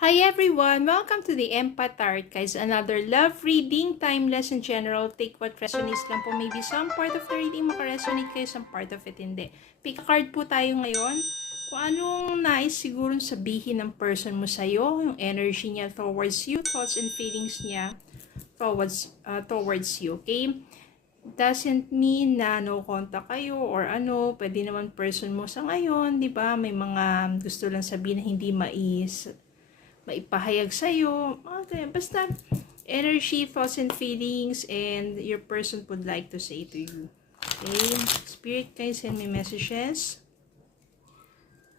Hi everyone! Welcome to the Empath Tarot, guys. Another love reading, timeless in general. Take what resonates lang po. Maybe some part of the reading makaresonate kayo, some part of it hindi. Pick a card po tayo ngayon. Kung anong nais siguro sabihin ng person mo sa'yo, yung energy niya towards you, thoughts and feelings niya towards you, okay? Doesn't mean na no contact kayo or ano, pwede naman person mo sa ngayon, di ba? May mga gusto lang sabihin na hindi maipahayag sa'yo, mga ganyan. Basta, energy, thoughts, and feelings, and your person would like to say to you. Okay? Spirit, guys, send me messages.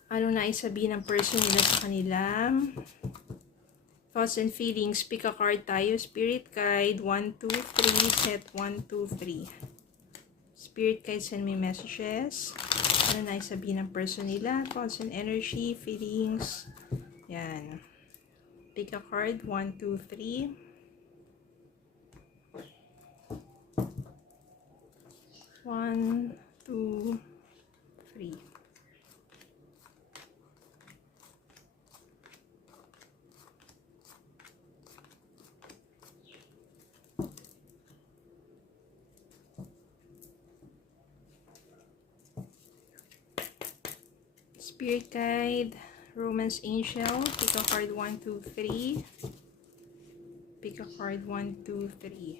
Ano na isabihin ng person nila sa kanila? Thoughts and feelings, pick a card tayo. Spirit guide, 1, 2, 3, set 1, 2, 3. Spirit guide, send me messages. Ano na isabihin ng person nila? Thoughts and energy, feelings. Yan. Pick a card, 1, 2, 3. One, two, three. Spirit guide, Romance angel, pick a card, 1, 2, 3. Pick a card, 1, 2, 3.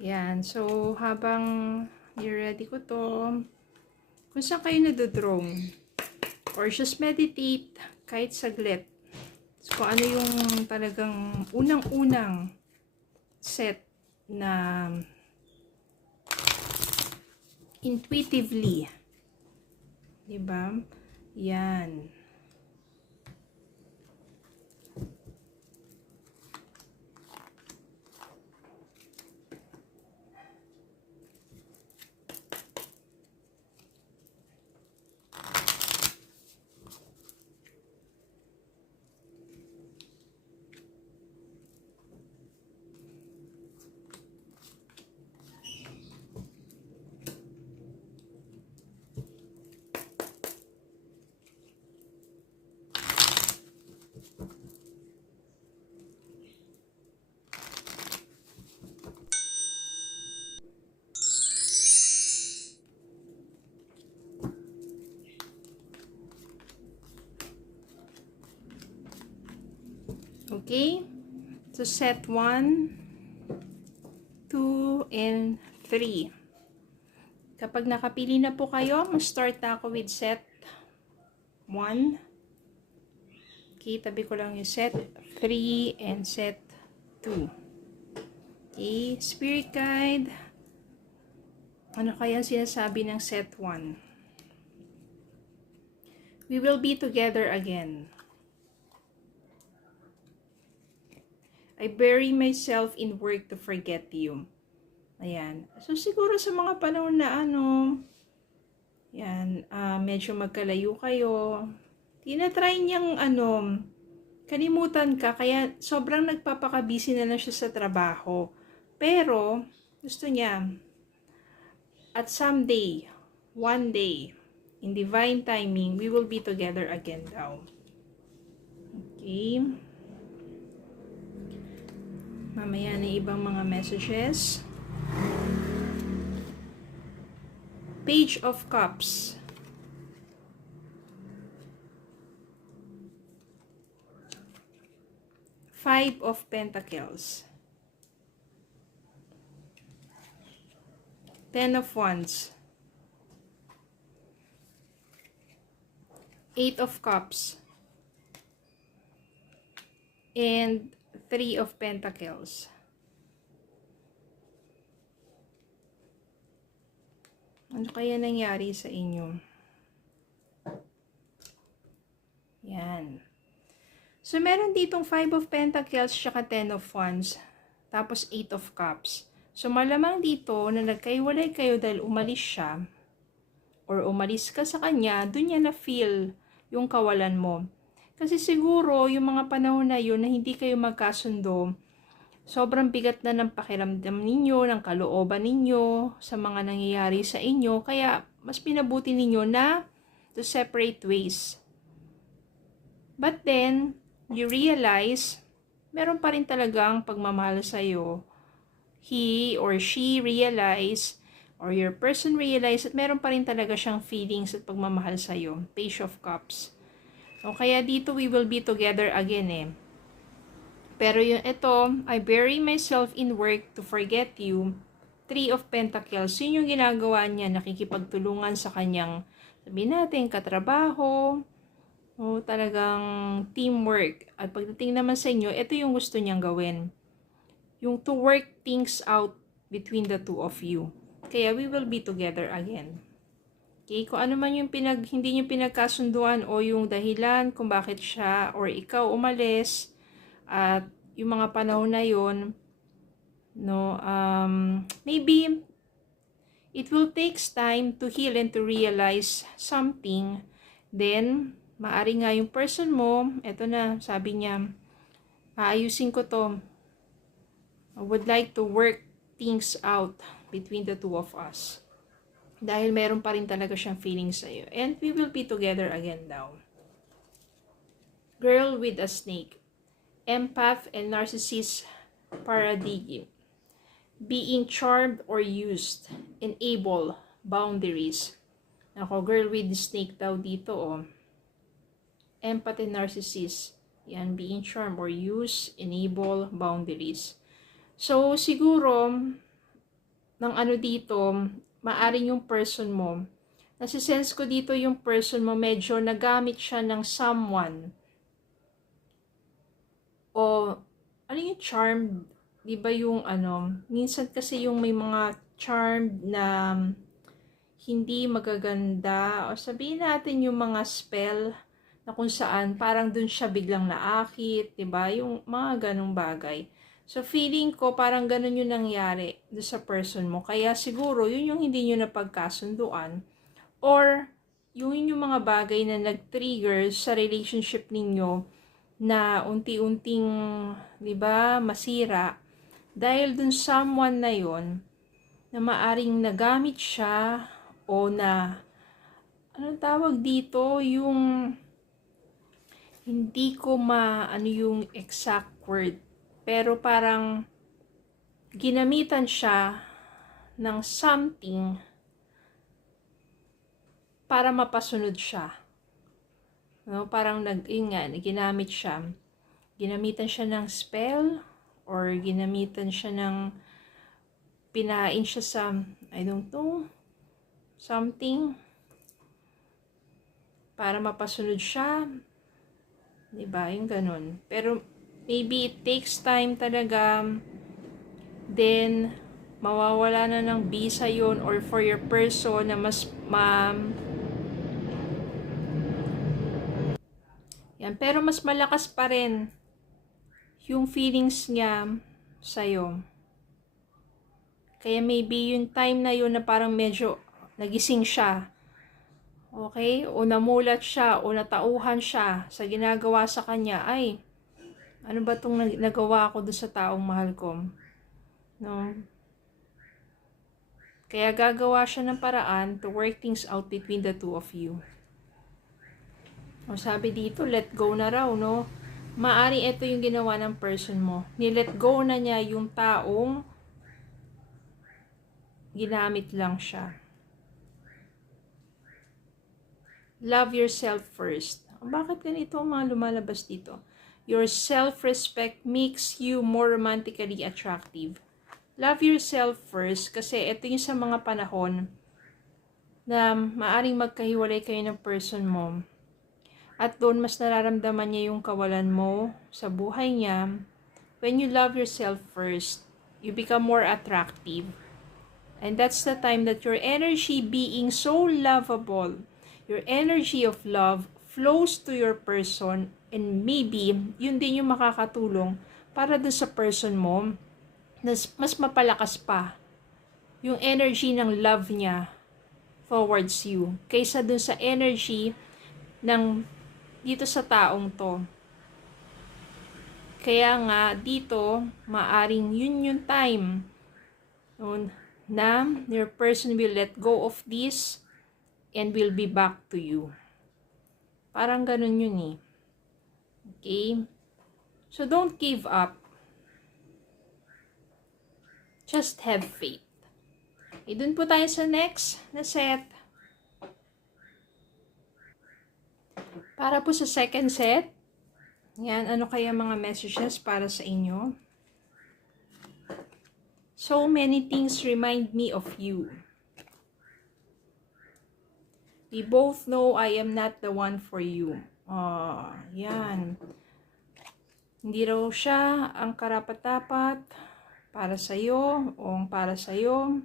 Yan. So, habang i-ready ko to, kung saan kayo nadodrone, or just meditate kahit saglit. So, kung ano yung talagang unang-unang set na intuitively. Diba? Yan. Okay? So, set 1, 2, and 3. Kapag nakapili na po kayo, mag-start na ako with set 1. Okay, tabi ko lang yung set 3 and set 2. Okay, Spirit Guide. Ano kaya sinasabi ng set 1? We will be together again. I bury myself in work to forget you. Ayan. So, siguro sa mga panahon na yan, medyo magkalayo kayo, tinatry niyang kalimutan ka, kaya sobrang nagpapakabisi na lang siya sa trabaho. Pero, gusto niya, at someday, one day, in divine timing, we will be together again daw. Okay. Mamaya na ibang mga messages. Page of Cups. Five of Pentacles. Ten of Wands. Eight of Cups. And 3 of Pentacles. Ano kaya nangyari sa inyo? Yan. So, meron ditong 5 of Pentacles, tsaka 10 of Wands, tapos 8 of Cups. So, malamang dito na nagkaiwalay kayo dahil umalis siya, or umalis ka sa kanya, dun niya na-feel yung kawalan mo. Kasi siguro, yung mga panahon na yun na hindi kayo magkasundo, sobrang bigat na ng pakiramdam ninyo, ng kalooban ninyo sa mga nangyayari sa inyo. Kaya, mas pinabuti ninyo na to separate ways. But then, you realize, meron pa rin talagang pagmamahal sa'yo. He or she realize, or your person realize, at meron pa rin talaga siyang feelings at pagmamahal sa'yo. Page of Cups. O kaya dito, we will be together again eh. Pero yung ito, I bury myself in work to forget you. 3 of Pentacles, yun yung ginagawa niya, nakikipagtulungan sa kanyang, sabihin natin, katrabaho, o talagang teamwork. At pagdating naman sa inyo, ito yung gusto niyang gawin. Yung to work things out between the two of you. Kaya we will be together again. Okay, kung ano man yung hindi nyo pinagkasunduan o yung dahilan kung bakit siya or ikaw umalis, at yung mga panahon na yun, no, maybe it will takes time to heal and to realize something. Then, maari nga yung person mo, eto na, sabi niya, aayusin ko to. I would like to work things out between the two of us. Dahil meron pa rin talaga siyang feelings sa'yo. And we will be together again daw. Girl with a snake. Empath and narcissist paradigm. Being charmed or used. Enable boundaries. Ako, girl with the snake daw dito, oh. Empath and narcissist. Yan, being charmed or used. Enable boundaries. So, siguro, ng ano dito, maaring yung person mo, nasisense ko dito yung person mo, medyo nagamit siya ng someone. O, ano yung charmed? Di ba yung ano, minsan kasi yung may mga charmed na hindi magaganda, o sabihin natin yung mga spell na kung saan parang dun siya biglang naakit, di ba? Yung mga ganong bagay. So, feeling ko parang ganun yung nangyari doon sa person mo. Kaya siguro, yun yung hindi nyo napagkasunduan. Or, yung mga bagay na nag-trigger sa relationship ninyo na unti-unting, di ba, masira. Dahil dun someone na yon na maaring nagamit siya o na, anong tawag dito, yung hindi ko ano yung exact word. Pero parang ginamitan siya ng something para mapasunod siya. No, parang ginamit siya. Ginamitan siya ng spell or ginamitan siya ng pinain siya sa, I don't know, something para mapasunod siya. Diba? Yung ganun. Pero maybe it takes time talaga, then mawawala na ng visa yun, or for your person na mas yan, pero mas malakas pa rin yung feelings niya sa'yo. Kaya maybe yung time na yun na parang medyo nagising siya, okay, o namulat siya, o natauhan siya sa ginagawa sa kanya, ay, ano ba itong nagawa ko doon sa taong mahal ko? No? Kaya gagawa siya ng paraan to work things out between the two of you. O sabi dito, let go na raw, no? Maari ito yung ginawa ng person mo. Ni-let go na niya yung taong ginamit lang siya. Love yourself first. Bakit ganito ang mga lumalabas dito? Your self-respect makes you more romantically attractive. Love yourself first kasi ito yung sa mga panahon na maaring magkahiwalay kayo ng person mo. At doon mas nararamdaman niya yung kawalan mo sa buhay niya. When you love yourself first, you become more attractive. And that's the time that your energy being so lovable, your energy of love flows to your person, and maybe yun din yung makakatulong para dun sa person mo na mas mapalakas pa yung energy ng love niya towards you kaysa dun sa energy ng dito sa taong to. Kaya nga, dito, maaring yun yung time na your person will let go of this and will be back to you. Parang ganun yun eh. Okay? So, don't give up. Just have faith. Okay, dun po tayo sa next na set. Para po sa second set, yan, ano kaya mga messages para sa inyo? So many things remind me of you. We both know I am not the one for you. Yan. Hindi raw siya ang karapat-dapat para sa'yo o para sa'yo.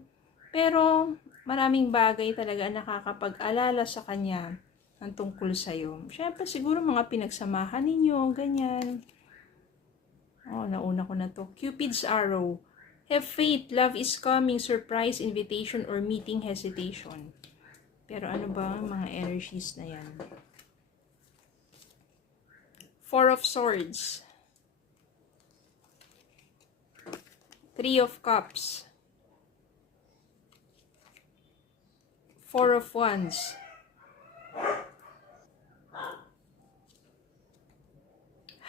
Pero maraming bagay talaga nakakapag-alala sa kanya ang tungkol sa'yo. Siyempre siguro mga pinagsamahan ninyo, ganyan. Nauna ko na to. Cupid's arrow. Have faith, love is coming, surprise, invitation, or meeting hesitation. Pero ano ba ang mga energies na yan? Four of Swords. Three of Cups. Four of Wands.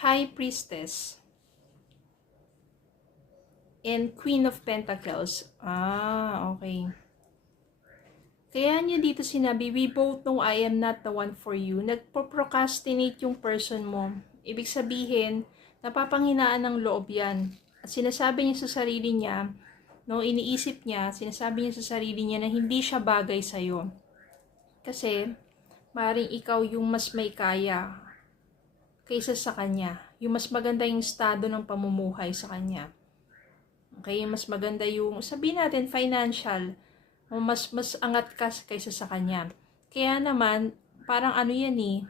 High Priestess. And Queen of Pentacles. Okay. Kaya niya dito sinabi, we both know I am not the one for you. Nagpo-procrastinate yung person mo. Ibig sabihin, napapanghinaan ng loob yan. At sinasabi niya sa sarili niya, iniisip niya, sinasabi niya sa sarili niya na hindi siya bagay sa'yo. Kasi, maaaring ikaw yung mas may kaya kaysa sa kanya. Yung mas maganda yung estado ng pamumuhay sa kanya. Okay, mas maganda yung, sabihin natin, financial. Mas angat ka kaysa sa kanya. Kaya naman, parang ano yan eh,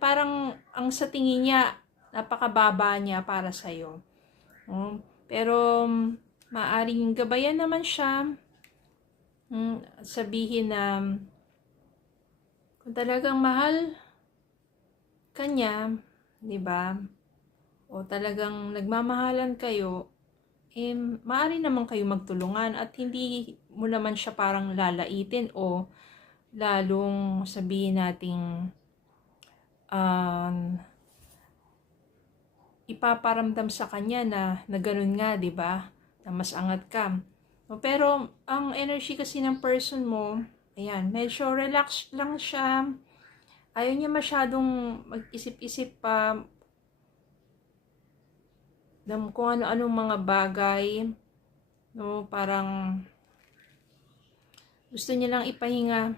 parang ang sa tingin niya, napakababa niya para sa'yo. Pero, maaring gabayan naman siya, sabihin na, kung talagang mahal kanya, di ba? O talagang nagmamahalan kayo, maaari naman kayo magtulungan at hindi mo naman siya parang lalaitin o lalong sabihin nating ipaparamdam sa kanya na ganun nga, 'di ba? Na mas angat ka. Pero ang energy kasi ng person mo, ayan, medyo relax lang siya. Ayaw niya masyadong mag-isip-isip pa kung ano-anong mga bagay, parang gusto niya lang ipahinga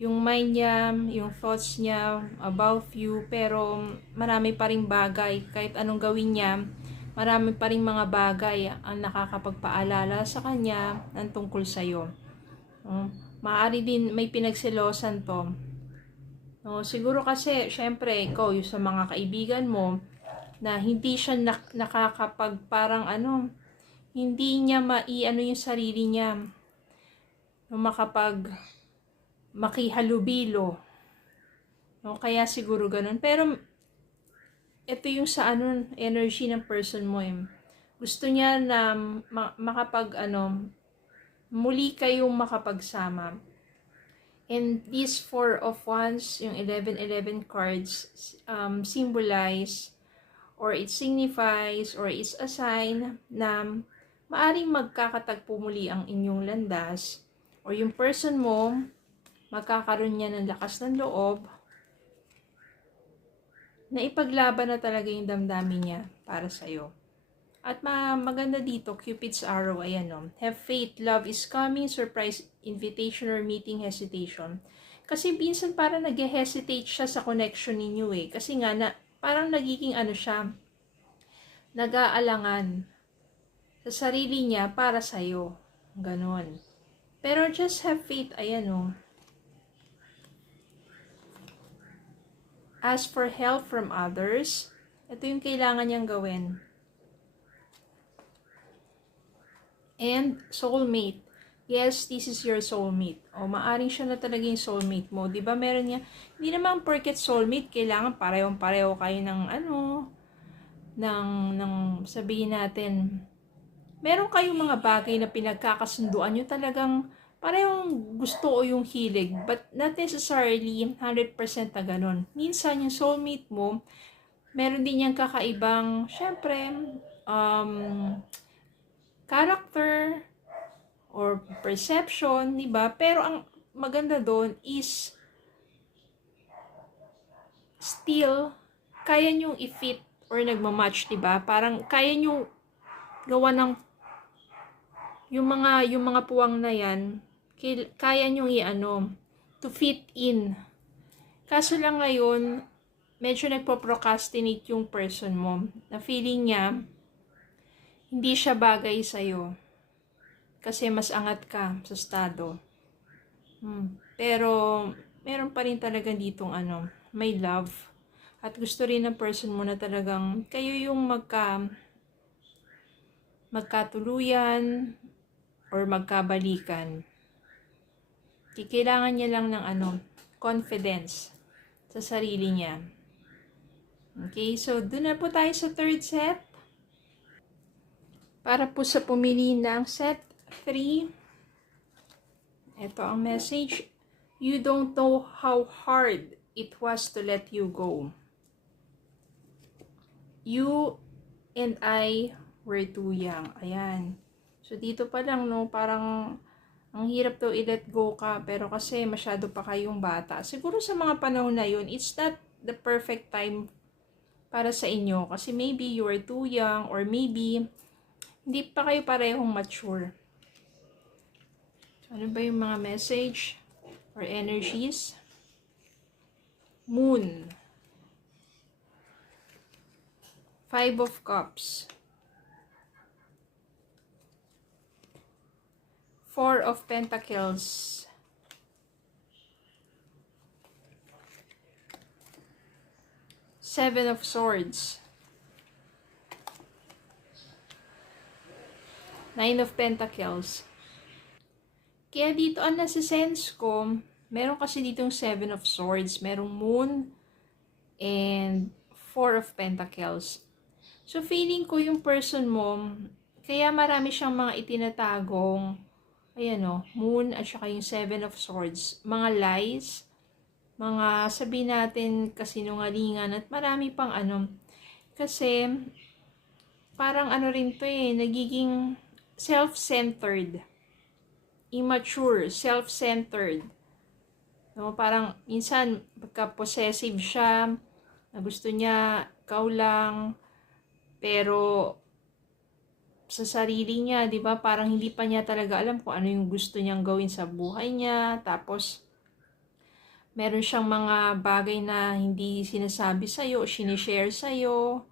yung mind niya, yung thoughts niya about you, pero marami pa ring bagay, kahit anong gawin niya, marami pa ring mga bagay ang nakakapagpaalala sa kanya ng tungkol sa'yo. Maaari din may pinagselosan to. Siguro kasi, syempre, ikaw, yung sa mga kaibigan mo, na hindi siya nakakapag parang hindi niya yung sarili niya makihalubilo. Kaya siguro ganun. Pero ito yung sa energy ng person mo. Gusto niya na muli kayong makapagsama. And these Four of Wands, yung 11 cards, symbolize or it signifies or it's a sign na maaring magkakatagpo muli ang inyong landas or yung person mo magkakaroon niya ng lakas ng loob na ipaglaban na talaga yung damdamin niya para sa'yo. At maganda dito, Cupid's arrow, ayan have faith, love is coming, surprise, invitation, or meeting hesitation. Kasi minsan parang nag-hesitate siya sa connection ninyo kasi nga parang nagiging siya, nag-aalangan sa sarili niya para sa'yo. Ganon. Pero just have faith, ayan Ask for help from others. Ito yung kailangan niyang gawin. And soulmate. yes, this is your soulmate. O, maaring siya na talaga yung soulmate mo. Di ba meron niya, hindi naman porket soulmate, kailangan parehong-pareho kayo ng sabihin natin, meron kayong mga bagay na pinagkakasunduan nyo talagang parehong gusto o yung hilig, but not necessarily 100% na ganun. Minsan yung soulmate mo, meron din yung kakaibang, syempre, character, or perception, di ba? Pero ang maganda doon is still kaya nyong i-fit or nagmamatch, di ba? Parang kaya nyong gawa ng yung mga puwang na yan, kaya nyong to fit in. Kaso lang ngayon, medyo nagpo-procrastinate yung person mo. Na feeling niya, hindi siya bagay sa'yo. Kasi mas angat ka sa estado. Pero, meron pa rin talaga ditong may love. At gusto rin ng person mo na talagang kayo yung magkatuluyan or magkabalikan. Kailangan niya lang ng confidence sa sarili niya. Okay, so doon na po tayo sa third set. Para po sa pumili ng set 3, ito ang message. You don't know how hard it was to let you go. You and I were too young. Ayan. So, dito pa lang, no, parang ang hirap daw i-let go ka, pero kasi masyado pa kayong bata. Siguro sa mga panahon na yun, it's not the perfect time para sa inyo. Kasi maybe you are too young, or maybe hindi pa kayo parehong mature. So, ano ba yung mga message or energies? Moon. 5 of Cups. 4 of Pentacles. Seven of Swords. 9 of Pentacles. Kaya dito, ang nasa-sense ko, meron kasi ditong 7 of Swords, merong Moon, and 4 of Pentacles. So, feeling ko yung person mo, kaya marami siyang mga itinatagong, Moon, at saka yung 7 of Swords, mga lies, mga sabihin natin kasinungalingan, at marami pang kasi, parang rin to nagiging self-centered, immature, self-centered. No, parang minsan pagka-possessive siya, na gusto niya ikaw lang, pero sa sarili niya, 'di ba? Parang hindi pa niya talaga alam kung ano yung gusto niyang gawin sa buhay niya. Tapos meron siyang mga bagay na hindi sinasabi sa iyo o sinishare sa iyo.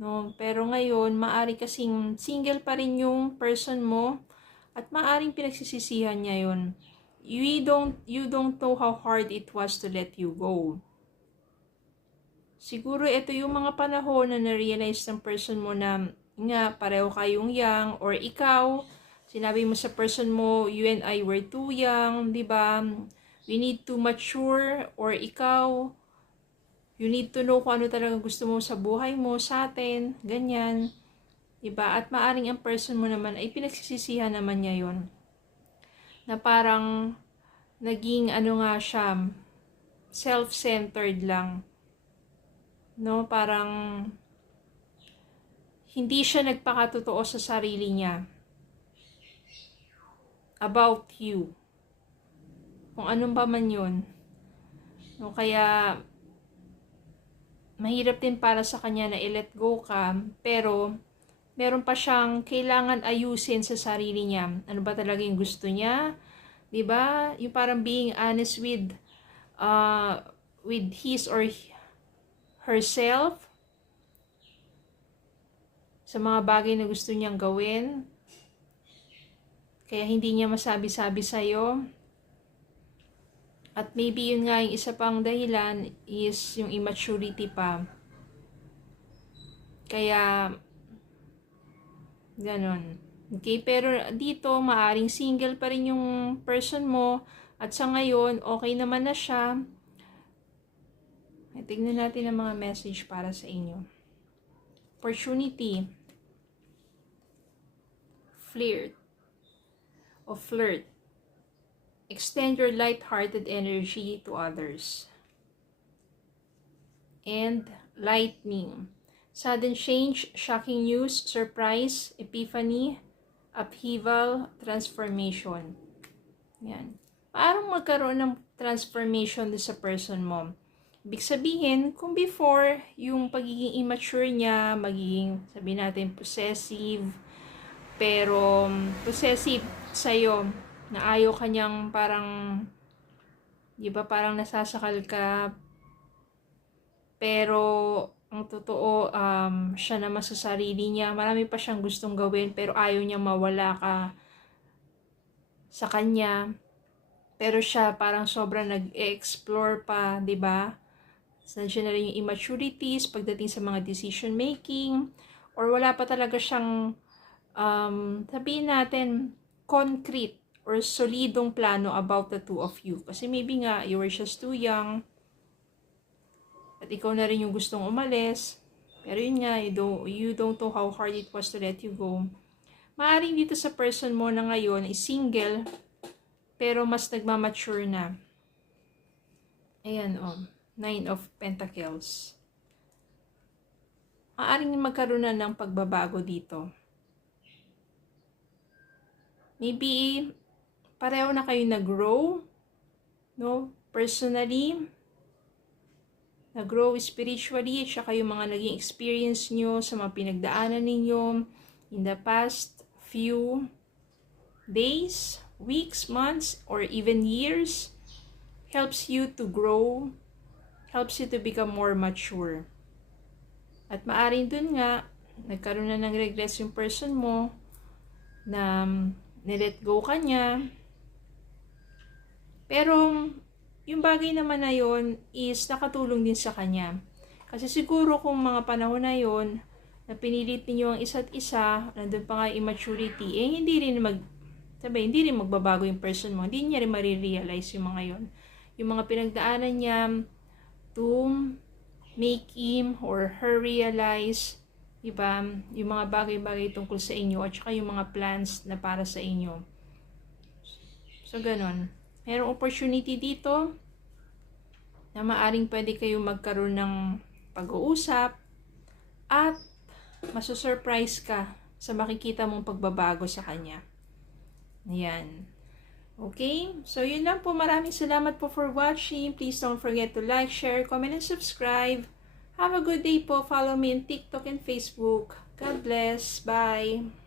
No, pero ngayon, maari kasing single pa rin yung person mo at maaring pinagsisisihan niya yun. You don't know how hard it was to let you go. Siguro ito yung mga panahon na na-realize ng person mo na nga, pareho kayong young, or ikaw, sinabi mo sa person mo, you and I were too young, di ba? We need to mature, or ikaw, you need to know kung ano talaga gusto mo sa buhay mo, sa atin, ganyan. Diba? At maaring ang person mo naman ay pinagsisisihan naman niya yon. Na parang naging nga siya, self-centered lang. No? Parang hindi siya nagpakatotoo sa sarili niya about you. Kung anong pa man yun. No? Kaya mahirap din para sa kanya na i-let go ka, pero meron pa siyang kailangan ayusin sa sarili niya. Ano ba talaga yung gusto niya? 'Di ba? Yung parang being honest with his or herself sa mga bagay na gusto niyang gawin. Kaya hindi niya masabi-sabi sa'yo. At maybe yun nga yung isa pang dahilan is yung immaturity pa. Kaya, ganon. Okay, pero dito, maaring single pa rin yung person mo. At sa ngayon, okay naman na siya. Tignan natin ang mga message para sa inyo. Opportunity. Flirt. O flirt. Extend your light-hearted energy to others. And lightning. Sudden change, shocking news, surprise, epiphany, upheaval, transformation. Yan. Parang magkaroon ng transformation din sa person mo. Ibig sabihin, kung before, yung pagiging immature niya, magiging, sabihin natin, possessive, pero possessive sa'yo, na ayaw kanyang parang, di ba, parang nasasakal ka, pero ang totoo, siya naman sa sarili niya, marami pa siyang gustong gawin, pero ayaw niya mawala ka sa kanya. Pero siya parang sobrang nag-explore pa, di ba? Nandiyan na rin yung immaturities pagdating sa mga decision making, or wala pa talaga siyang, sabihin natin, concrete or solidong plano about the two of you. Kasi maybe nga, you were just too young, at ikaw na rin yung gustong umalis. Pero yun nga, you don't know how hard it was to let you go. Maaring dito sa person mo na ngayon is single, pero mas nagmamature na. Ayan, 9 of Pentacles. Maaring magkaroon na ng pagbabago dito. Maybe, pareho na kayo nag-grow, no? Personally, nag-grow spiritually, at saka yung mga naging experience nyo sa mga pinagdaanan ninyo in the past few days, weeks, months, or even years, helps you to grow, helps you to become more mature. At maaring dun nga, nagkaroon na ng regrets yung person mo, na nilet go ka niya. Pero, yung bagay naman na yon is nakatulong din sa kanya. Kasi siguro kung mga panahon na yon na pinilit niyo ang isa't isa, nandun pa nga immaturity, hindi rin magbabago yung person mo. Hindi niya rin marirealize yung mga yon. Yung mga pinagdaanan niya to make him or her realize, diba, yung mga bagay-bagay tungkol sa inyo at saka yung mga plans na para sa inyo. So, ganun. Merong opportunity dito na maaring pwede kayo magkaroon ng pag-uusap at masusurprise ka sa makikita mong pagbabago sa kanya. Ayan. Okay? So, yun lang po. Maraming salamat po for watching. Please don't forget to like, share, comment, and subscribe. Have a good day po. Follow me on TikTok and Facebook. God bless. Bye.